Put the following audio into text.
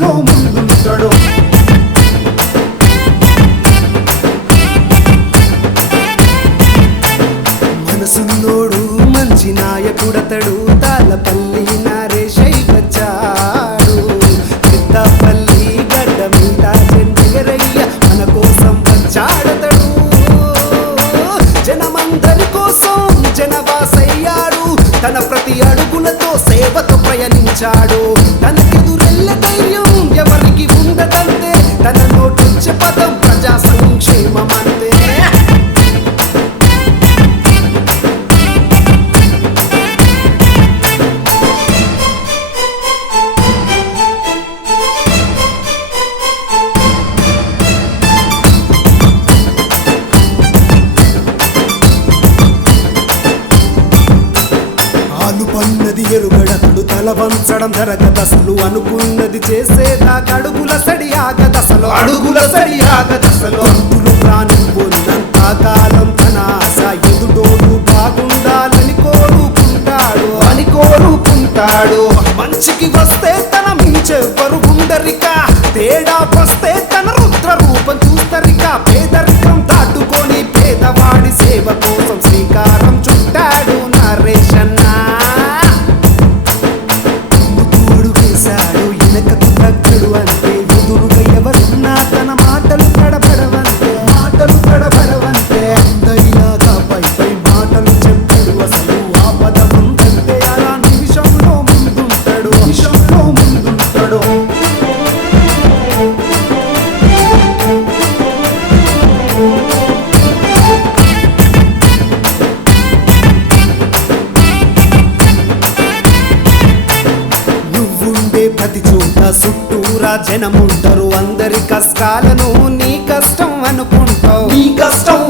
లో ముందుంటాడు. మనసున్నోడు మంచి నాయకుడతడు, తాళ్ళపల్లి నరేశై వచ్చాడు. పెద్దపల్లి గడ్డ మీద జెండెగరయ్య మన కోసం వచ్చాడతడు. జనమందరి కోసం జనవాసయ్యాడు, తన ప్రతి అడుగులతో సేవతో ప్రయాణించాడు. తనకెదురెళ్ళ ధైర్యం ఎవరికి ఉండదంతే, తన నోటిచ్చే పదం ప్రజా సంక్షేమమంతే. పన్నది ఎరుగడతడు, తల వంచడం జరగదసలు, అనుకున్నది చేసేదాకా అడుగుల సడి ఆగదసలు, అడుగుల సడి ఆగదసలు. అందులో ప్రాణం పోయినంత కాలం తన ఆశ, ఎదుటోడు బాగుండాలని కోరుకుంటాడు, అని కోరుకుంటాడు. మంచికి వస్తే తన మించెవ్వరు ఉండరిక, తేడా వస్తే తన రుద్ర రూపం చూస్తరిక. పేదరికం దాటుకొని పేదవాడి సేవ కోసం శ్రీకారం చుట్టాడు నరేశన్న. అంటే ఎదురుగా ఎవరున్నా తన మాటలు కడబడవంతే, మాటలు కడబడవంతే. అందరిలాగా పై పై మాటలు చెప్పడు, అసలు ఆపదమంటే అలా నిమిషంలో ముందుంటాడు, నిమిషంలో ముందుంటాడు. నువ్వుండే ప్రతి చోట చుట్టూరా జనముంటారు, అందరి కష్టాలను నీ కష్టం అనుకుంటావు, నీ కష్టం